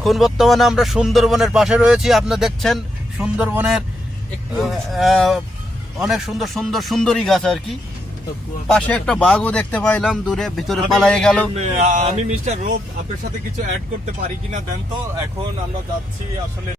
এখন বর্তমানে আমরা সুন্দরবনের পাশে রয়েছি। আপনারা দেখছেন সুন্দরবনের অনেক সুন্দর সুন্দর সুন্দরী গাছ আর কি। পাশে একটা বাঘও দেখতে পাইলাম, দূরে ভিতরে পালায়ে গেল। আমি মিস্টার রোব আপনার সাথে কিছু অ্যাড করতে পারি কিনা দেন তো। এখন আমরা যাচ্ছি আসলে